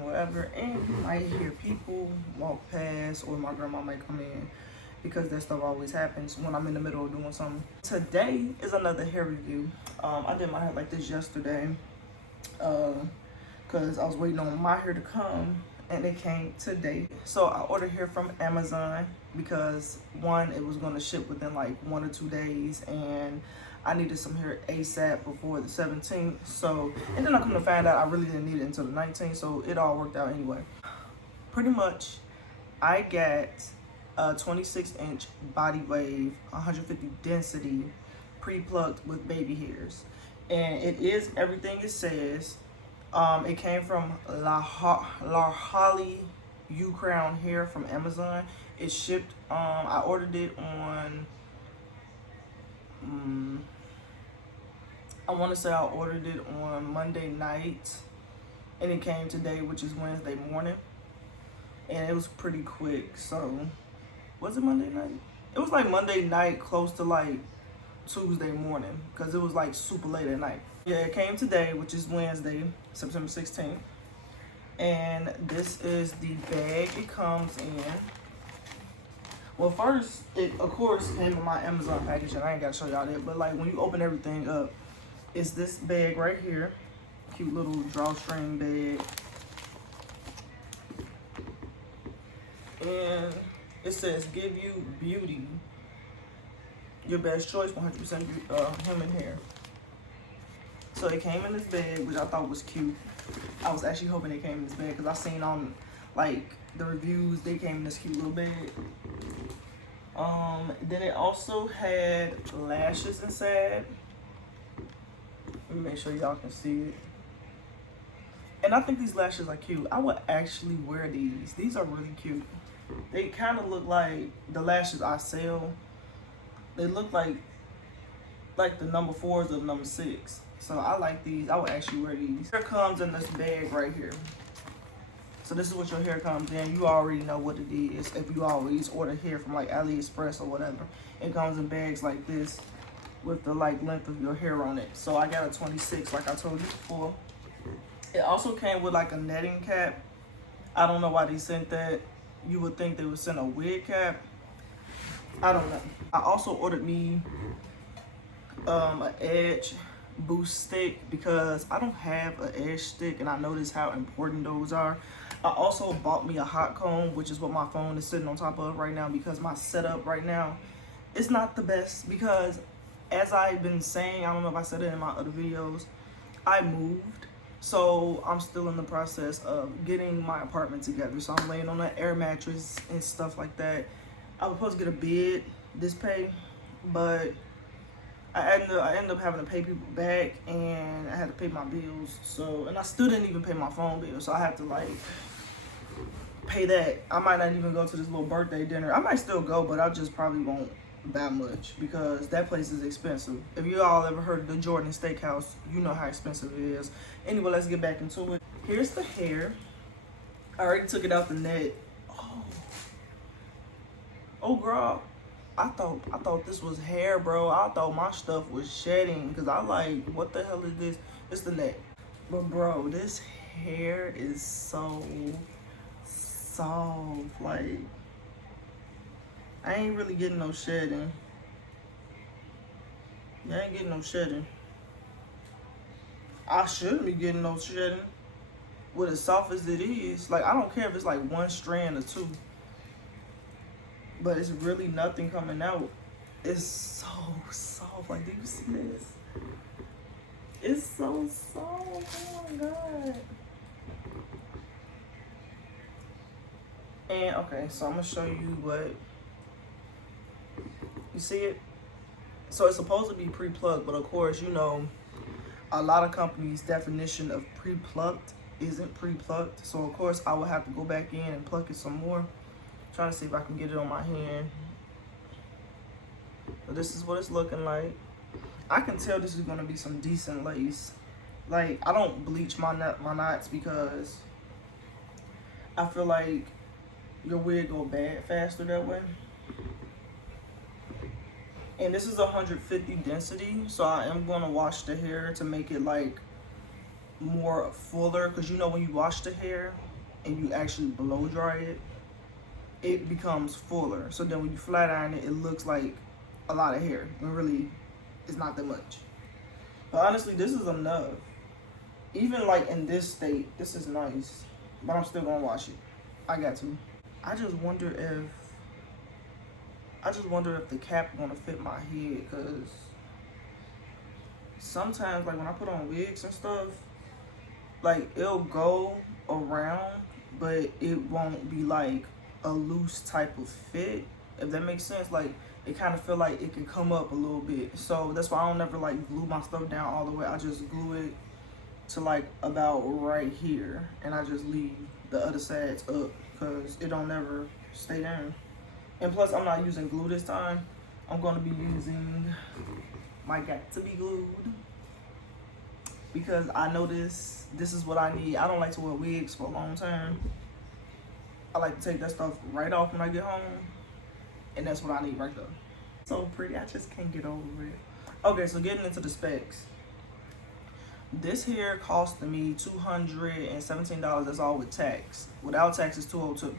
doing whatever, and you might hear people walk past, or my grandma might come in, because that stuff always happens when I'm in the middle of doing something. Today is another hair review. I did my hair like this yesterday, because I was waiting on my hair to come, and it came today. So I ordered hair from Amazon because one, it was going to ship within like 1 or 2 days, and I needed some hair ASAP before the 17th. So, and then I come to find out I really didn't need it until the 19th, so it all worked out anyway. Pretty much, I got a 26-inch body wave, 150 density, pre-plucked with baby hairs. And it is everything it says. It came from Larhali UCrown hair from Amazon. It shipped, I ordered it on, I want to say I ordered it on Monday night, and it came today, which is Wednesday morning. And it was pretty quick. So, was it Monday night? It was like Monday night, close to like Tuesday morning, because it was like super late at night. Yeah, it came today, which is Wednesday, September 16th. And this is the bag it comes in. Well, first, it of course came in my Amazon package, and I ain't got to show y'all that. But like when you open everything up, it's this bag right here. Cute little drawstring bag. And it says, give you beauty. Your best choice, 100% human hair. So it came in this bag, which I thought was cute. I was actually hoping it came in this bag, because I seen on like the reviews, they came in this cute little bag. Then it also had lashes inside. Let me make sure y'all can see it. And I think these lashes are cute. I would actually wear these. These are really cute. They kind of look like the lashes I sell. They look like the number 4s of number 6. So I like these. I would actually wear these. Hair comes in this bag right here. So this is what your hair comes in. You already know what it is if you always order hair from like AliExpress or whatever. It comes in bags like this with the like length of your hair on it. So I got a 26 like I told you before. It also came with like a netting cap. I don't know why they sent that. You would think they would send a wig cap. I don't know. I also ordered me an edge boost stick, because I don't have an edge stick, and I noticed how important those are. I also bought me a hot comb, which is what my phone is sitting on top of right now, because my setup right now is not the best. Because as I've been saying, I don't know if I said it in my other videos, I moved. So I'm still in the process of getting my apartment together. So I'm laying on an air mattress and stuff like that. I was supposed to get a bed this pay, but I ended up having to pay people back, and I had to pay my bills. So, and I still didn't even pay my phone bill. So I have to like pay that. I might not even go to this little birthday dinner. I might still go, but I just probably won't buy much, because that place is expensive. If you all ever heard of the Jordan Steakhouse, you know how expensive it is. Anyway, let's get back into it. Here's the hair. I already took it out the net. Oh girl, I thought this was hair, bro. I thought my stuff was shedding, because I like, what the hell is this? It's the net. But bro, this hair is so soft. Like, I ain't really getting no shedding. I ain't getting no shedding. I shouldn't be getting no shedding with as soft as it is. Like, I don't care if it's like 1 strand or 2. But it's really nothing coming out. It's so soft. Like, do you see this? It's so soft. Oh my god. And okay, so I'm gonna show you what you see it. So it's supposed to be pre-plucked, but of course, you know, a lot of companies' definition of pre-plucked isn't pre-plucked. So of course, I would have to go back in and pluck it some more. Trying to see if I can get it on my hand. So this is what it's looking like. I can tell this is gonna be some decent lace. Like, I don't bleach my knots, because I feel like your wig go bad faster that way. And this is 150 density, so I am gonna wash the hair to make it like more fuller, because you know when you wash the hair, and you actually blow dry it, it becomes fuller. So then when you flat iron it, it looks like a lot of hair, when really it's not that much. But honestly, this is enough. Even like in this state, this is nice, but I'm still gonna wash it. I got to. I just wonder if the cap gonna fit my head, cause sometimes like when I put on wigs and stuff, like it'll go around, but it won't be like a loose type of fit, if that makes sense. Like it kind of feel like it can come up a little bit, so that's why I don't never like glue my stuff down all the way. I just glue it to like about right here, and I just leave the other sides up because it don't never stay down. And plus I'm not using glue this time. I'm going to be using my got to be glued, because I know this is what I need. I don't like to wear wigs for a long time. I like to take that stuff right off when I get home, and that's what I need right there. So pretty, I just can't get over it. Okay, so getting into the specs. This here cost me $217. That's all with tax. Without tax, it's $202.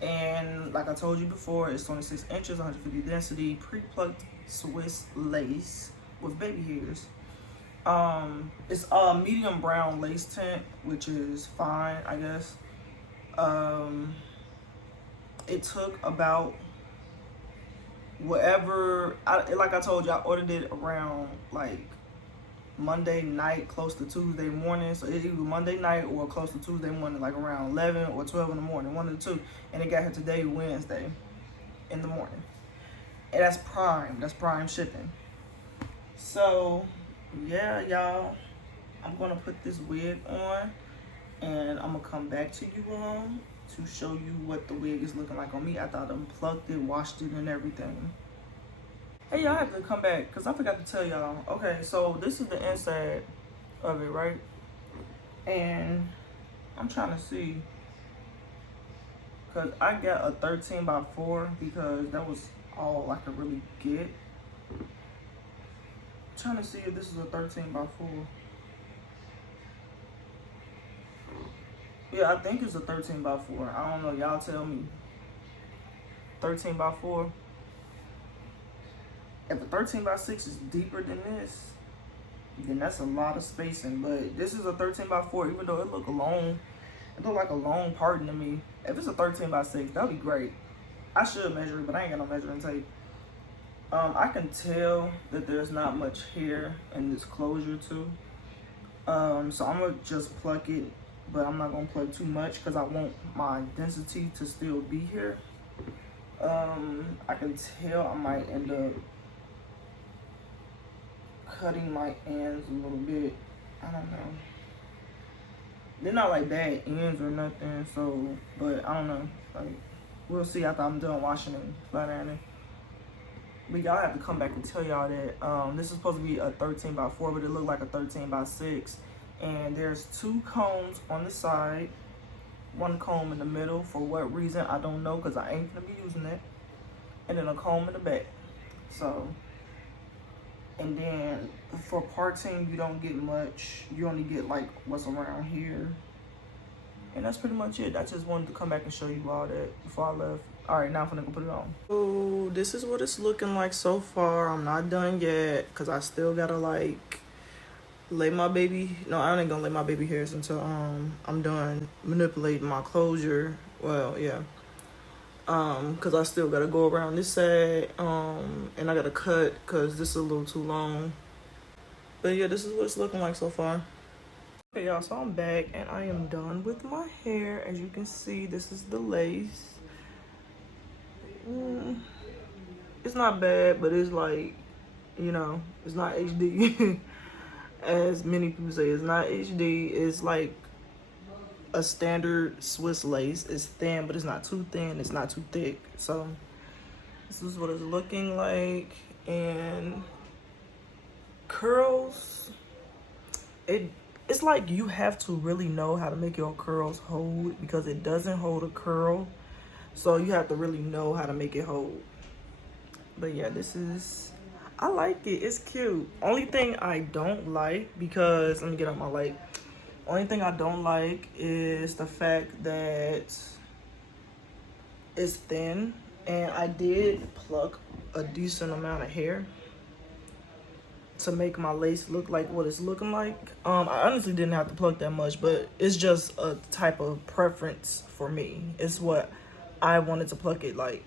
And like I told you before, it's 26 inches, 150 density, pre-plucked Swiss lace with baby hairs. It's a medium brown lace tint, which is fine, I guess. It took about whatever, like I told you, I ordered it around like Monday night, close to Tuesday morning. So it's either Monday night or close to Tuesday morning, like around 11 or 12 in the morning, one of the two. And it got here today, Wednesday, in the morning. And that's prime shipping. So yeah, y'all, I'm gonna put this wig on, and I'm gonna come back to you all to show you what the wig is looking like on me after I done plucked it, washed it, and everything. Hey, y'all, I have to come back because I forgot to tell y'all. Okay, so this is the inside of it, right? And I'm trying to see, because I got a 13 by 4 because that was all I could really get. I'm trying to see if this is a 13 by 4. Yeah, I think it's a 13 by 4. I don't know, y'all tell me. 13 by 4. If a 13 by 6 is deeper than this, then that's a lot of spacing. But this is a 13 by 4, even though it look long. It look like a long parting to me. If it's a 13 by 6, that'd be great. I should measure it, but I ain't got no measuring tape. I can tell that there's not much hair in this closure too. So I'm gonna just pluck it, but I'm not gonna pluck too much because I want my density to still be here. I can tell I might end up cutting my ends a little bit. I don't know. They're not like bad ends or nothing, so, but I don't know. Like, we'll see after I'm done washing and flat ironing. But y'all have to come back and tell y'all that this is supposed to be a 13 by 4, but it looked like a 13 by 6. And there's 2 combs on the side, 1 comb in the middle. For what reason, I don't know, because I ain't gonna be using it. And then a comb in the back. So, and then for parting, you don't get much. You only get like what's around here. And that's pretty much it. I just wanted to come back and show you all that before I left. All right, now I'm gonna go put it on. So this is what it's looking like so far. I'm not done yet because I still gotta like lay my baby. No, I ain't gonna lay my baby hairs until I'm done manipulating my closure. Well, yeah. Because I still gotta go around this side, and I gotta cut because this is a little too long. But yeah, this is what it's looking like so far. Okay, y'all, so I'm back and I am done with my hair. As you can see, this is the lace. It's not bad, but it's like, you know, it's not HD. As many people say, it's not HD. It's like a standard Swiss lace. It's thin, but it's not too thin. It's not too thick. So this is what it's looking like. And curls, it's like you have to really know how to make your curls hold, because it doesn't hold a curl. So you have to really know how to make it hold. But yeah, this is, I like it. It's cute. Only thing I don't like, because let me get out my light. Only thing I don't like is the fact that it's thin, and I did pluck a decent amount of hair to make my lace look like what it's looking like. I honestly didn't have to pluck that much, but it's just a type of preference for me. It's what I wanted to pluck it like.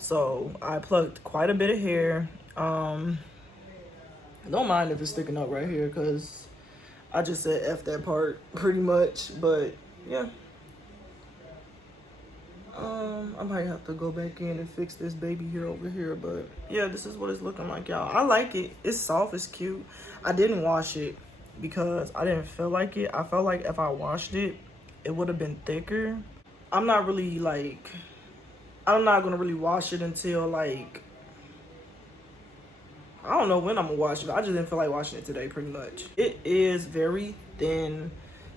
So I plucked quite a bit of hair. Don't mind if it's sticking up right here, because I just said F that part pretty much. But yeah, I might have to go back in and fix this baby hair over here. But yeah, this is what it's looking like, y'all. I like it. It's soft, it's cute. I didn't wash it because I didn't feel like it. I felt like if I washed it, it would have been thicker. I'm not gonna really wash it until like, I don't know when I'm gonna wash it. I just didn't feel like washing it today, pretty much. It is very thin.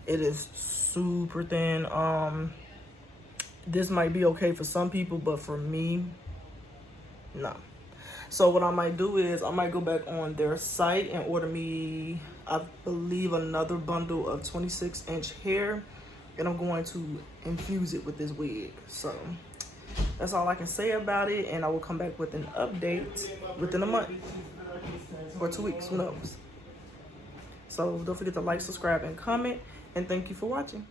It is super thin. This might be okay for some people, but for me, no. So what I might do is I might go back on their site and order me, I believe, another bundle of 26-inch hair, and I'm going to infuse it with this wig. So that's all I can say about it, and I will come back with an update within a month or 2 weeks, who knows. So don't forget to like, subscribe, and comment, and thank you for watching.